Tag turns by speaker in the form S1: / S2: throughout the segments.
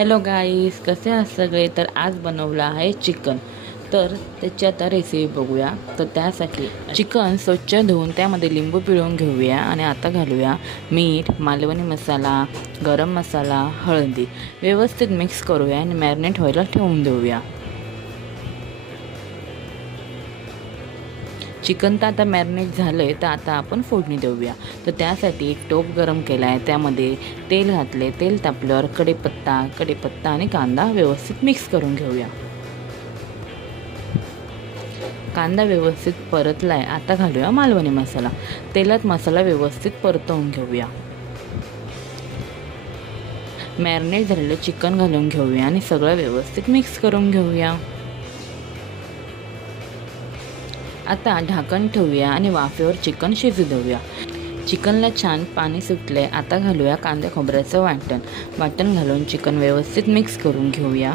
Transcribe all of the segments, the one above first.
S1: Hello गाईस कसे आहात सगळे? तर आज बनवलं आहे चिकन. तर त्याची आता रेसिपी बघूया. तर त्यासाठी चिकन स्वच्छ धुवून त्यामध्ये लिंबू पिळून घेऊया आणि आता घालूया मीठ मालवणी मसाला गरम मसाला हळदी. व्यवस्थित मिक्स करूया आणि मॅरिनेट व्हायला ठेवून देऊया. चिकन तर आता मॅरिनेट झालं आहे तर आता आपण फोडणी देऊया. तर त्यासाठी एक टोप गरम केला आहे त्यामध्ये तेल घातले तेल तापल्यावर कडेपत्ता कडेपत्ता आणि कांदा व्यवस्थित मिक्स करून घेऊया. कांदा व्यवस्थित परतला आहे आता घालूया मालवणी मसाला. तेलात मसाला व्यवस्थित परतवून घेऊया. मॅरिनेट झालेलं चिकन घालून घेऊया आणि सगळं व्यवस्थित मिक्स करून घेऊया. आता ढाकण ठेवूया आणि वाफेवर चिकन शिजू देऊया चिकनला छान पाणी सुटले आता घालूया कांद्या खोबऱ्याचं वाटण. वाटण घालून चिकन व्यवस्थित मिक्स करून घेऊया.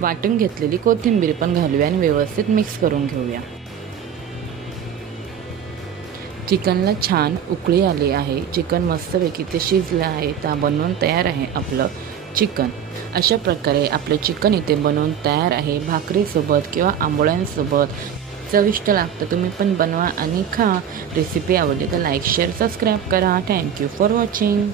S1: वाटून घेतलेली कोथिंबीर पण घालूया आणि व्यवस्थित मिक्स करून घेऊया. चिकनला छान उकळी आली आहे. चिकन मस्तपैकी ते शिजलं आहे. ता बनवून तयार आहे आपलं. चिकन. अशा प्रकारे आपलं चिकन इथे बनवून तयार आहे. भाकरीसोबत किंवा आंबोळ्यांसोबत. चविष्ट लागतं. तुम्ही पण बनवा आणि खा. रेसिपी आवडली तर लाईक शेअर सबस्क्राईब करा. Thank you for watching